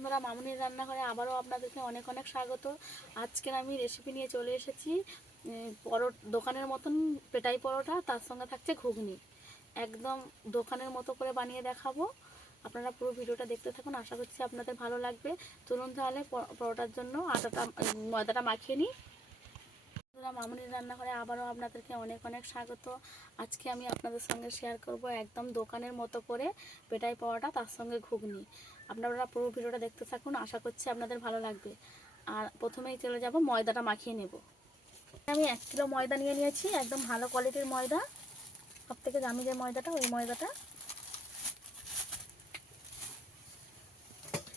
বন্ধুরা, মামুনির রান্নাঘরে আবারও আপনাদেরকে অনেক অনেক স্বাগত। আজকের আমি রেসিপি নিয়ে চলে এসেছি দোকানের মতন পেটাই পরোটা, তার সঙ্গে থাকছে ঘুগনি। একদম দোকানের মতো করে বানিয়ে দেখাবো। আপনারা পুরো ভিডিওটা দেখতে থাকুন, আশা করছি আপনাদের ভালো লাগবে। চলুন তাহলে পরোটার জন্য ময়দাটা মাখিয়ে নিই। মামুনির রান্নাঘরে আবারও আপনাদেরকে অনেক অনেক স্বাগত। আজকে আমি আপনাদের সঙ্গে শেয়ার করব একদম দোকানের মতো করে পেটাই পরোটা, তার সঙ্গে ঘুগনি। আপনারা পুরো ভিডিওটা দেখতে থাকুন, আশা করছি আপনাদের ভালো লাগবে। আর প্রথমেই চলে যাব ময়দাটা মাখিয়ে নেব। আমি 1 কিলো ময়দা নিয়ে নিয়েছি, একদম ভালো কোয়ালিটির ময়দা, সব থেকে দামি যে ময়দাটা, ওই ময়দাটা।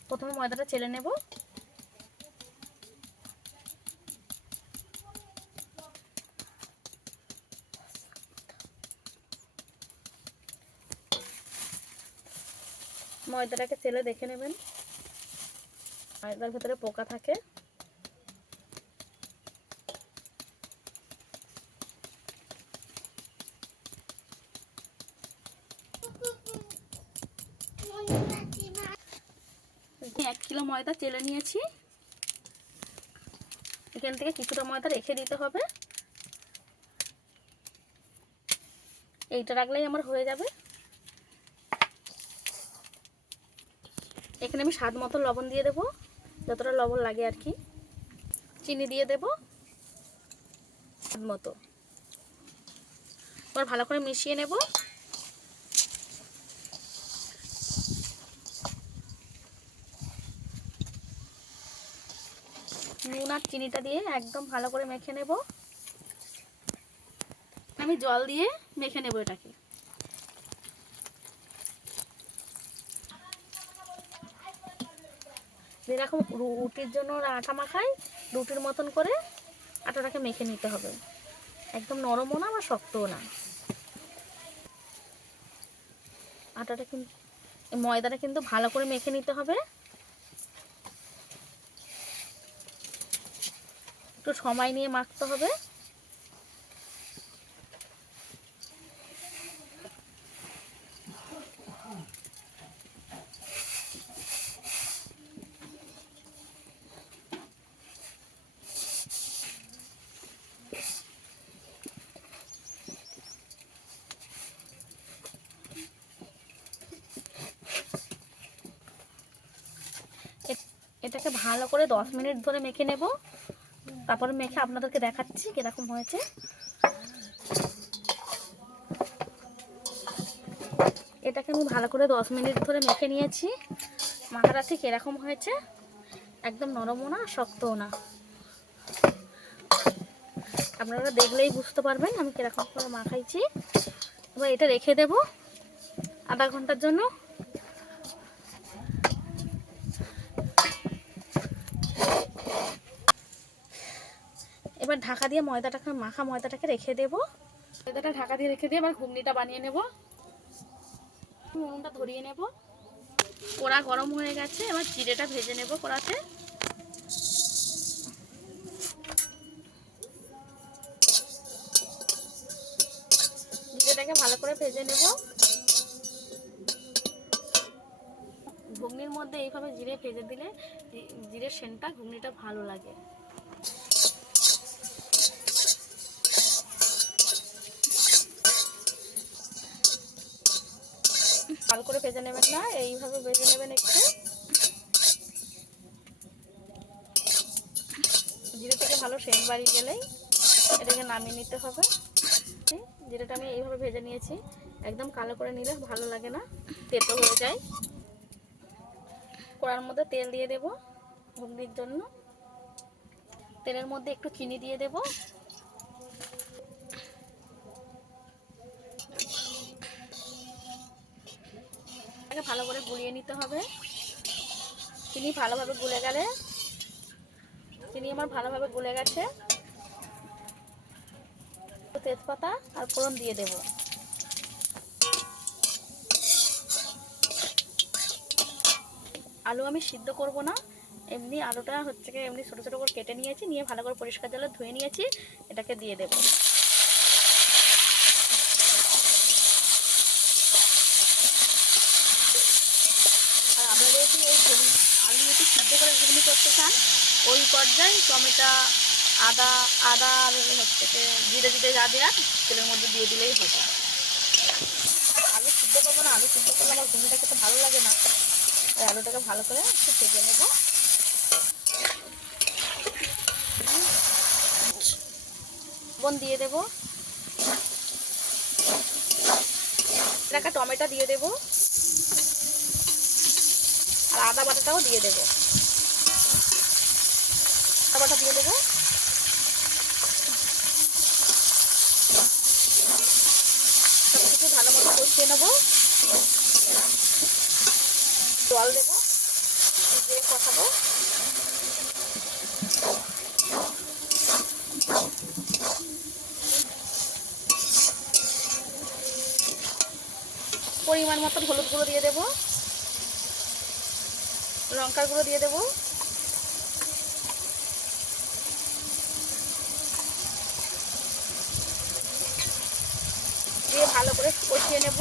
প্রথমে ময়দাটা চেলে নেব। ময়দাটাকে চেলে দেখে নেবেন, ময়দার ভেতরে পোকা থাকে। এক কিলো ময়দা চেলে নিয়েছি, এখান থেকে কিছুটা ময়দা রেখে দিতে হবে। এইটা রাখলেই আমার হয়ে যাবে। এখানে আমি স্বাদ মতো লবণ দিয়ে দেবো, যতটা লবণ লাগে আর কি। চিনি দিয়ে দেব স্বাদ মতো। এবার ভালো করে মিশিয়ে নেব। নুন আর চিনিটা দিয়ে একদম ভালো করে মেখে নেব। আমি জল দিয়ে মেখে নেব এটাকে। যেরকম রুটির জন্য আটা মাখাই, রুটির মতন করে আটাটাকে মেখে নিতে হবে। একদম নরমও না বা শক্তও না। আটাটা কিন্তু, ময়দাটা কিন্তু ভালো করে মেখে নিতে হবে। একটু সময় নিয়ে মাখতে হবে। এটাকে ভালো করে 10 মিনিট ধরে মেখে নেব। তারপরে মেখে আপনাদেরকে দেখাচ্ছি কিরকম হয়েছে। এটাকে আমি ভালো করে 10 মিনিট ধরে মেখে নিয়েছি। মাখাটা ঠিক এরকম হয়েছে, একদম নরমও না শক্তও না। আপনারা দেখলেই বুঝতে পারবেন আমি কিরকম করে মাখাইছি। এবার এটা রেখে দেব আধা ঘন্টার জন্য। এবার ঢাকা দিয়ে ময়দাটাকে রেখে দেব। ময়দাটা ঢাকা দিয়ে রেখে দিয়ে এবার ঘুগনিটা বানিয়ে নেব। উনুনটা ধরিয়ে নেব। কড়া গরম হয়ে গেছে, এবার জিরেটা ভেজে নেব কড়াতে। জিরেটাকে ভালো করে ভেজে নেব। ঘুগনির মধ্যে এইভাবে জিরে ভেজে দিলে জিরের সেন্টটা ঘুগনিটা ভালো লাগে। ভালো করে ভেজে নেবেন না, এইভাবে ভেজে নেবেন একটু। জিরে থেকে ভালো সেন্ট বাড়িয়ে গেলেই এটাকে নামিয়ে নিতে হবে। জিরেটা আমি এইভাবে ভেজে নিয়েছি। একদম কালো করে নিলে ভালো লাগে না, তেতো হয়ে যায়। কড়ার মধ্যে তেল দিয়ে দেব ঘুগনির জন্য। তেলের মধ্যে একটু চিনি দিয়ে দেব। ভালো করে গুলিয়ে নিতে হবে। চিনি ভালোভাবে গুলে গেলে, চিনি আমার ভালোভাবে গুলে গেছে, তেজপাতা আর ফোড়ন দিয়ে দেব। আলু আমি সিদ্ধ করব না, এমনি আলুটা হচ্ছে এমনি ছোটো ছোটো করে কেটে নিয়েছি, নিয়ে ভালো করে পরিষ্কার জলে ধুয়ে নিয়েছি, এটাকে দিয়ে দেব। আর আপনারা যদি এই আলু যদি দেখতে চান ওই পর্যায়ে টমেটো, আদা আদা আর হচ্ছে জিরে জিরে যা দেওয়ার তেলের মধ্যে দিয়ে দিলেই হবে। আলু সিদ্ধ করবো না, আলু সিদ্ধ করলে আমার ঘুগনিটা খেতে ভালো লাগে না, তাই আলুটাকে ভালো করে একটু ভেজে নেব। লবণ দিয়ে দেবো, একটা টমেটো দিয়ে দেবো আর আদা বাটাটাও দিয়ে দেবো। আদা বাটা দিয়ে দেবো, সব কিছু ভালো মতো কষিয়ে নেবো। জল দেবো, দিয়ে কষাবো। পরিমাণ মতো হলুদ গুঁড়ো দিয়ে দেবো, লঙ্কার গুঁড়ো দিয়ে দেবো, দিয়ে ভালো করে কষিয়ে নেব।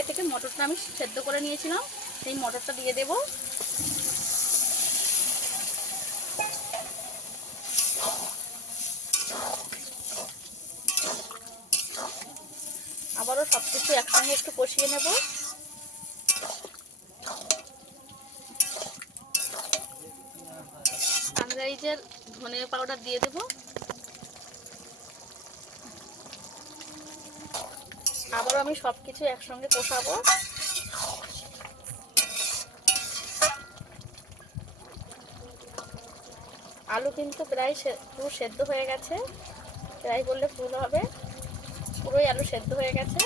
এ থেকে মটরটা আমি সেদ্ধ করে নিয়েছিলাম, সেই মটরটা দিয়ে দেব। আবারও সব কিছু একসঙ্গে একটু কষিয়ে নেব। সানরাইজের ধনে পাউডার দিয়ে দেব। আবারও আমি সব কিছু একসঙ্গে কষাবো। আলু কিন্তু প্রায় পুরো সেদ্ধ হয়ে গেছে, প্রায় বললে ভুল হবে, পুরোই আলু সেদ্ধ হয়ে গেছে।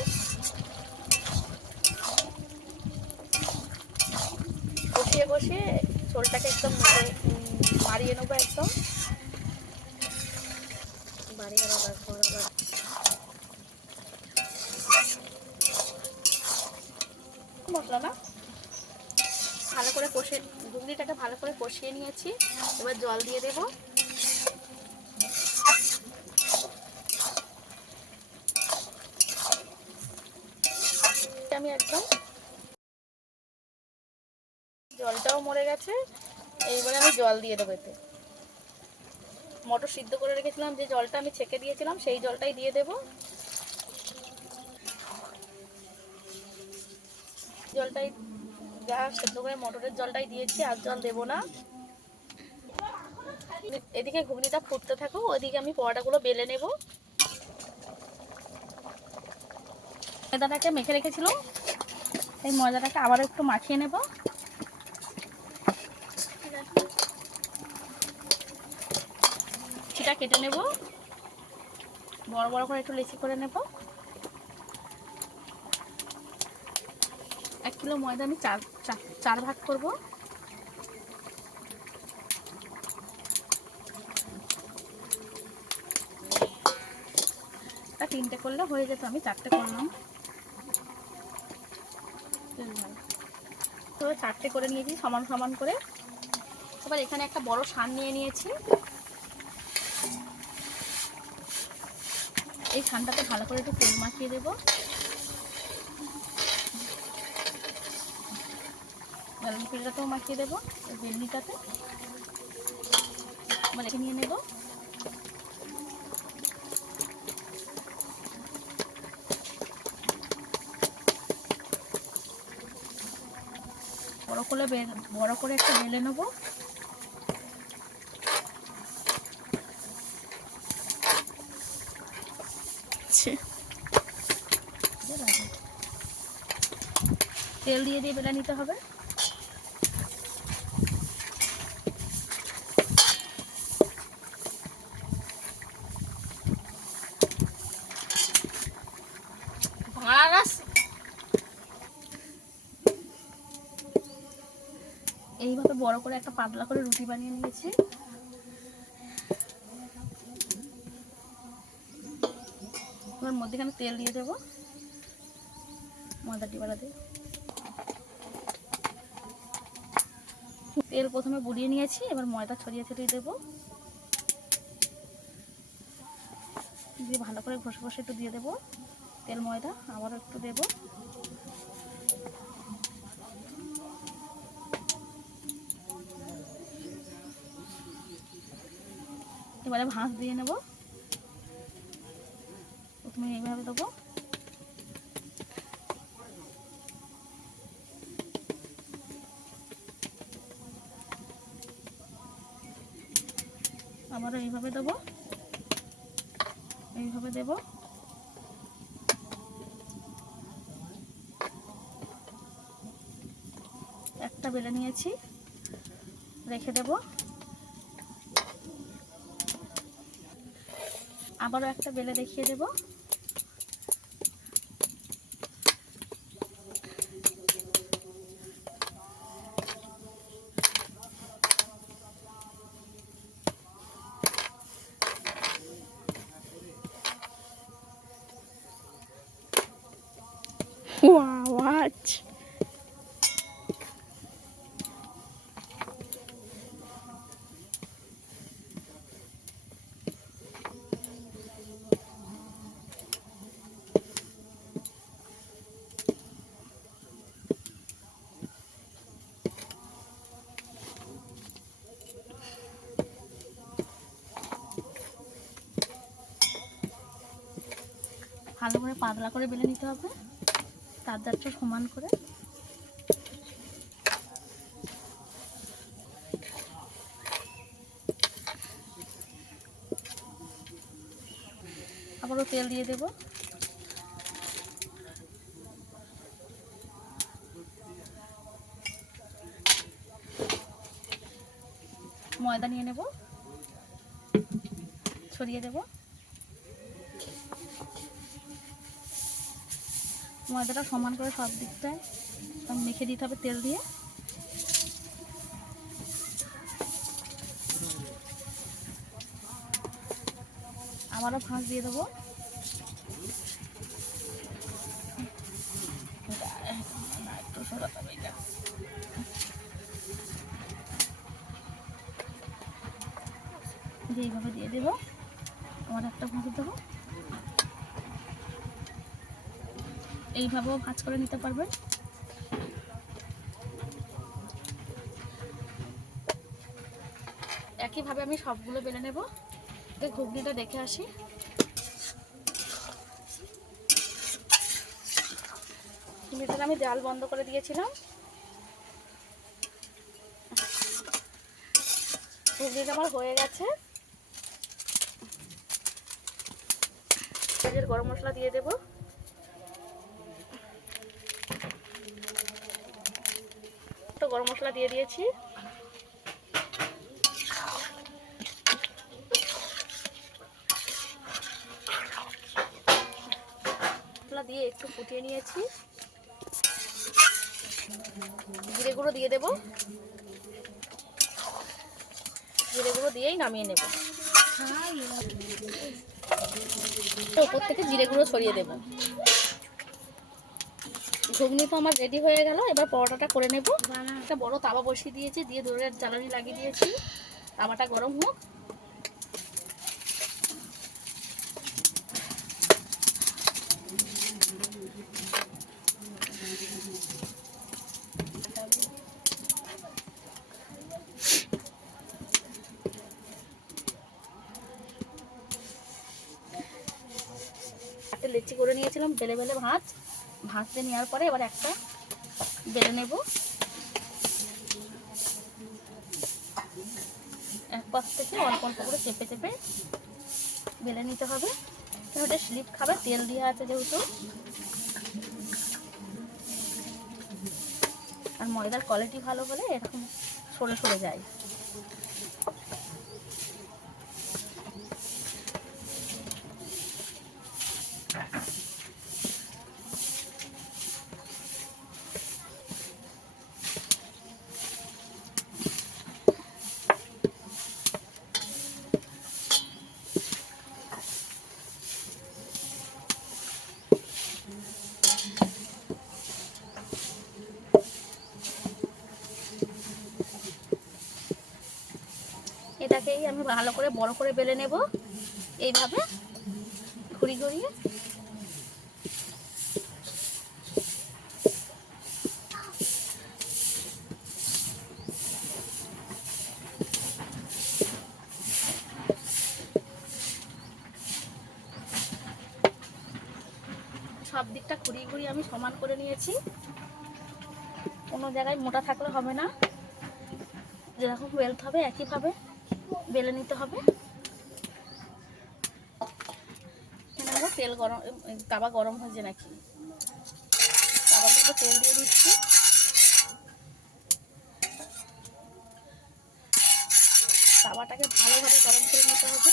কষিয়ে কষিয়ে ঝোলটাকে একদম মারিয়ে নেবো, একদম বাড়িয়ে মশলা না ভালো করে কষে ঘুগনিটাকে ভালো করে কষিয়ে নিয়েছি। এবার জল দিয়ে দেব। আমি একদম জলটাও মরে গেছে, এইবারে আমি জল দিয়ে দেবো। এতে মটর সিদ্ধ করে রেখেছিলাম, যে জলটা আমি ছেঁকে দিয়েছিলাম সেই জলটাই দিয়ে দেব। জলটাই যা সেদ্ধ করে মটরের জলটাই দিয়েছি, আর জল দেবো না। এদিকে ঘুগনিটা ফুটতে থাকো, ওইদিকে আমি পরোটাগুলো বেলে নেব। ময়দাটাকে মেখে রেখেছিলাম, এই ময়দাটাকে আবারও একটু মাখিয়ে নেব। ছিটা কেটে নেব, বড় বড় করে একটু লেচি করে নেব। 1 কিলো ময়দা আমি চার ভাগ করব। তা 3টে করলে হয়ে যেত, আমি 4টে করলাম। তো 4টে করে নিয়েছি সমান সমান করে। এবার এখানে একটা বড় সান নিয়ে নিয়েছি, এই সানটাতে ভালো করে একটু তেল মাখিয়ে দেবো। বেলুন পিঠাটাতেও মাখিয়ে দেবো, বেলনিটাতে রেখে নিয়ে নেব। বড় করে একটা বেলে নেবো। তেল দিয়ে দিয়ে বেলে নিতে হবে। এইভাবে বড় করে একটা পাতলা করে রুটি বানিয়ে নিয়েছি। এবার মধ্যেখানে তেল দিয়ে দেবো, ময়দা টিবালা দিয়ে তেল প্রথমে বুলিয়ে নিয়েছি, এবার ময়দা ছড়িয়ে ছড়িয়ে দেবো। দিয়ে ভালো করে ঘষে ঘষে একটু দিয়ে দেবো তেল ময়দা, আবারও একটু দেবো। এবারে ভাঁজ দিয়ে নেব। প্রথমে এইভাবে দেবো, আবারও এইভাবে দেবো, এইভাবে দেব। একটা বেলে নিয়েছি, রেখে দেব। আবারও একটা বেলে দেখিয়ে দেব। Wow, watch. ভালো করে পাতলা করে বেলে নিতে হবে, তারটা সমান করে। আবারও তেল দিয়ে দেব। ময়দা নিয়ে নেব, ছড়িয়ে দেব। ময়দাটা সমান করে সব দিকটায় মেখে দিতে হবে তেল দিয়ে। আবারও ভাঁজ দিয়ে দেবো। এইভাবে দিয়ে দেবো, আবার একটা ভাঁজ দেবো। এইভাবেও ভাঁজ করে নিতে পারবেন। একইভাবে আমি সবগুলো বেলে নেব। ঘুগনিটা দেখে আসি। মিটার আমি জাল বন্ধ করে দিয়েছিলাম। ঘুগনিটা আমার হয়ে গেছে। গরম মশলা দিয়ে দেব। তো গরম মশলা দিয়ে দিয়েছি। মশলা দিয়ে একটু ফুটিয়ে নিয়েছি। জিরে গুঁড়ো দিয়ে দেব। জিরে গুঁড়ো দিয়েই নামিয়ে নেব। উপর থেকে জিরে গুঁড়ো ছড়িয়ে দেব। ঘুগনি তো আমার রেডি হয়ে গেল। এবার পরোটাটা করে নেব। একটা বড় তাওয়া বসিয়ে দিয়েছি, দিয়ে দূরের জ্বালানি লাগিয়ে দিয়েছি। তাওয়াটা গরম হোক। একটা লেচি করে নিয়েছিলাম, বেলে বেলে ভাজতে নেওয়ার পরে এবার একটা বেলে নেব। এক পাশ থেকে অল্প অল্প করে চেপে চেপে বেলে নিতে হবে। ওটা স্লিপ খাবে, তেল দেওয়া আছে যেহেতু। আর ময়দার কোয়ালিটি ভালো হলে এরকম সরে সরে যায়। এটাকেই আমি ভালো করে বড় করে বেলে নেব, এইভাবে ঘুরিয়ে ঘুরিয়ে। পিঠটা ঘুরিয়ে ঘুরিয়ে আমি সমান করে নিয়েছি। কোনো জায়গায় মোটা থাকলে হবে না, যেরকম বেলতে হবে একইভাবে বেলে নিতে হবে। এখানে তেল গরম, তাওয়া গরম হয়েছে নাকি, তাওয়ার মধ্যে তেল দিয়ে দিচ্ছি। তাওয়াটাকে ভালোভাবে গরম করে নিতে হবে।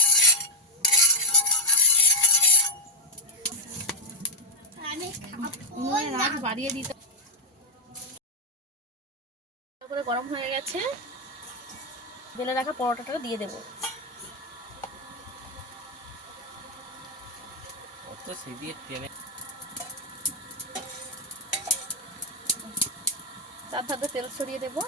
উনুনের আঁচ বাড়িয়ে দিতে করে গরম হয়ে গেছে। বেলে রাখা পরোটাটা দিয়ে দেবো। তার সাথে তেল ছড়িয়ে দেবো।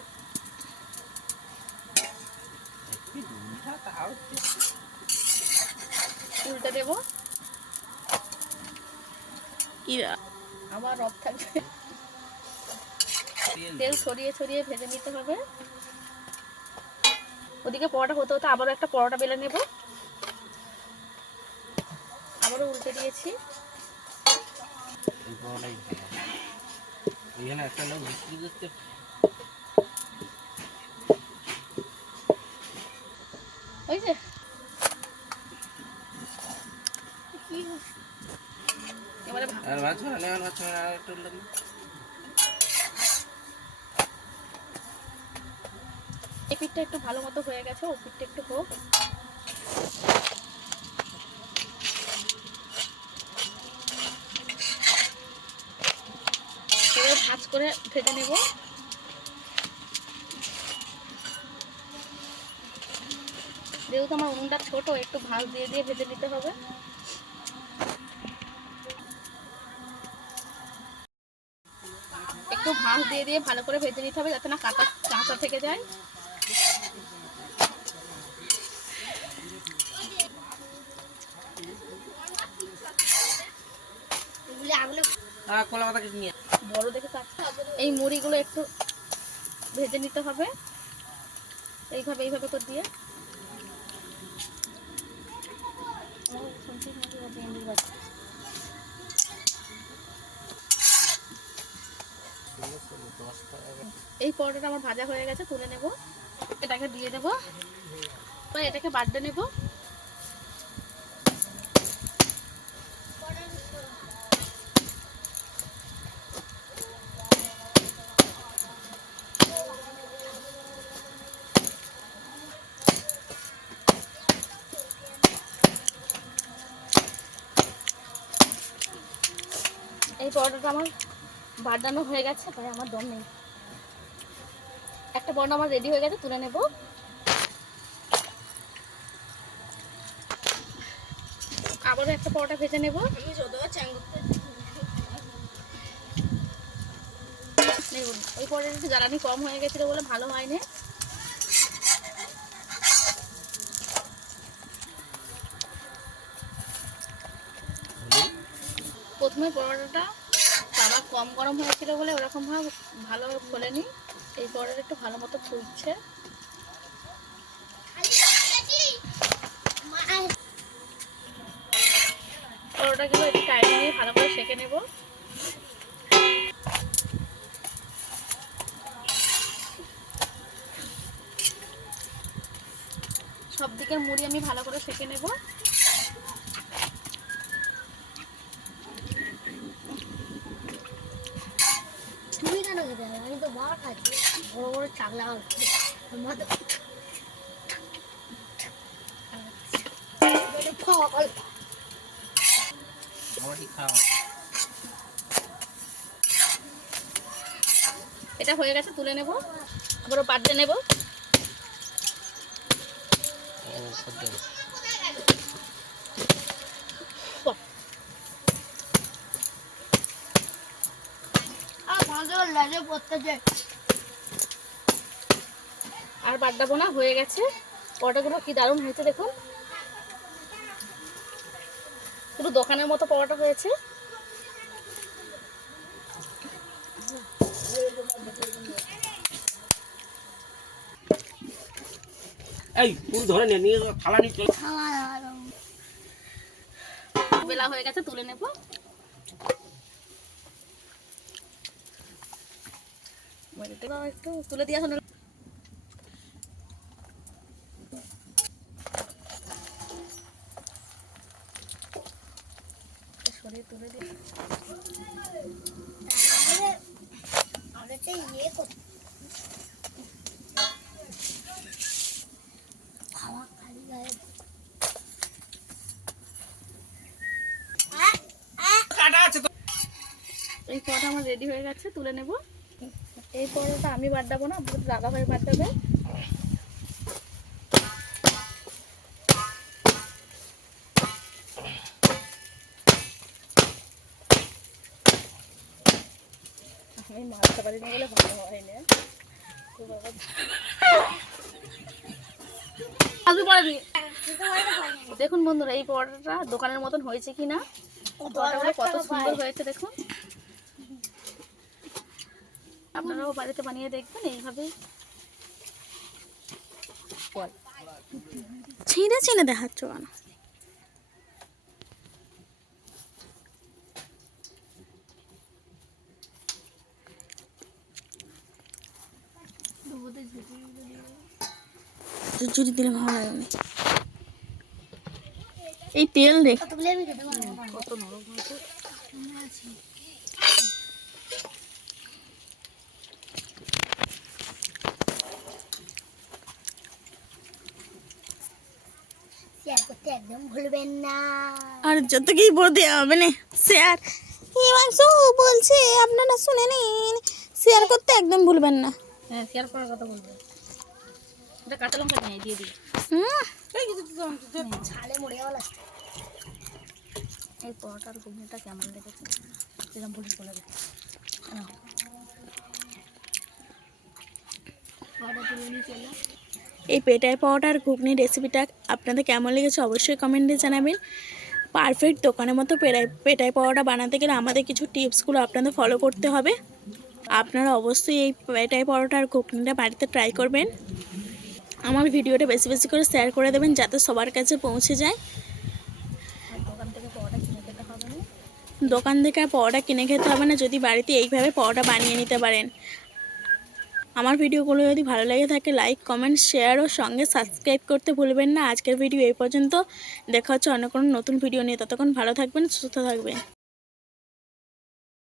উল্টে দেবো, আবার রব থাকবে। তেল ছড়িয়ে ছড়িয়ে ভেজে নিতে হবে। ওদিকে পরোটা হতে হতে আবারও একটা পরোটা বেলে নেব। আবারও উল্টে দিয়েছি। ওই যে এবারে এই পিঠটা একটু ভালো মতো হয়ে গেছে, ও পিঠটা একটু হোক। এবার ভাজ করে ভেজে নেব। যেহেতু আমার উনুনটা ছোট, একটু ভাজ দিয়ে দিয়ে ভেজে নিতে হবে। একটু ভাজ দিয়ে দিয়ে ভালো করে ভেজে নিতে হবে, যাতে না কাঁচা থেকে যায়। বড় দেখে এই মুড়িগুলো একটু ভেজে নিতে হবে, এইভাবে এইভাবে করে দিয়ে। এই পরোটাটা আমার ভাজা হয়ে গেছে, তুলে নেব। এটাকে দিয়ে দেবো, এটাকে বাড়তে নেব। এই পরোটাটা আমার বাড়ানো হয়ে গেছে, তাই আমার দম নেই। একটা পরোটা আমার রেডি হয়ে গেছে, তুলে নেব। আবারও একটা পরোটা ভেজে নেব। ওই পরোটাটা একটু জ্বালানি কম হয়ে গেছিল বলে ভালো হয়নি। প্রথমে পরোটাটা তাওয়া কম গরম হয়েছিল বলে ওরকম ভালো ফোলেনি। এই পরোটাটা একটু ভালো মতো ফুলছে। পরোটাগুলো একটু টাইম নিয়ে ভালো করে সেঁকে নেব। সব দিকের মুড়ি আমি ভালো করে সেঁকে নেব। আমি তো বড় খাচ্ছি, বড় বড় চাকলা এটা হয়ে গেছে, তুলে নেব। আবারও পাততে নেব। আর বাদ না, হয়ে গেছে। পরোটাগুলো কি দারুণ হয়েছে দেখুন, পুরো দোকানের মতো পরোটা হয়েছে। বেলা হয়ে গেছে, তুলে নেব। বাড়িতে একটু তুলে দিয়ে আসুন। সরিয়ে তুলে দিয়ে এই পরোটা আমার রেডি হয়ে গেছে, তুলে নেব। এই পরোটা আমি বাদ দেবো না, দাদা ভাই বাদ দেবে। আমি মাছটা বাড়ি নিয়ে গেলে ভালো হয় না। দেখুন বন্ধুরা, এই পরোটাটা দোকানের মতন হয়েছে কি না, পরোটাগুলো কত সুন্দর হয়েছে দেখুন। আপনারাও বাড়িতে বানিয়ে দেখবেন এইভাবে। ছিঁড়ে ছিঁড়ে দেখাচ্ছ কেন? ঝুড়ি দিলে ভালো লাগে না। এই তেল রে কত নরম হয়েছে। শেয়ার করতে একদম ভুলবেন না। আর যত কি বলে দেওয়া হবে না শেয়ার। হিমাংশু বলছে আপনারা শুনে নিন, শেয়ার করতে একদম ভুলবেন না। হ্যাঁ, শেয়ার করার কথা বলবো। এটা কাঁচা লঙ্কা নিয়ে দিয়ে দিই। ঝালে মরে যাওয়া লাগছে। এই পরোটার ঘুগনিটা কেমন লেগেছে সেরকম বলে বলে দেবে। এই পেটাই পাওয়াটার ঘুগনি রেসিপিটা আপনাদের কেমন লেগেছে অবশ্যই কমেন্টে জানাবেন। পারফেক্ট দোকানের মতো পেটাই পাওয়াটা বানাতে গেলে আমাদের কিছু টিপসগুলো আপনাদের ফলো করতে হবে। আপনারা অবশ্যই এই পেটাই পাওয়াটার ঘুগনিটা বাড়িতে ট্রাই করবেন। আমার ভিডিওটা বেশি বেশি করে শেয়ার করে দেবেন যাতে সবার কাছে পৌঁছে যায়। দোকান থেকে পরোটা কিনে খেতে হবে না। দোকান থেকে আর পরোটা কিনে খেতে হবে না যদি বাড়িতে এইভাবে পরোটা বানিয়ে নিতে পারেন। আমার ভিডিওগুলো যদি ভালো লেগে থাকে লাইক কমেন্ট শেয়ার ও সঙ্গে সাবস্ক্রাইব করতে ভুলবেন না। আজকের ভিডিও এই পর্যন্ত, দেখা হচ্ছে অন্য কোনো নতুন ভিডিও নিয়ে। ততক্ষণ ভালো থাকবেন, সুস্থ থাকবেন।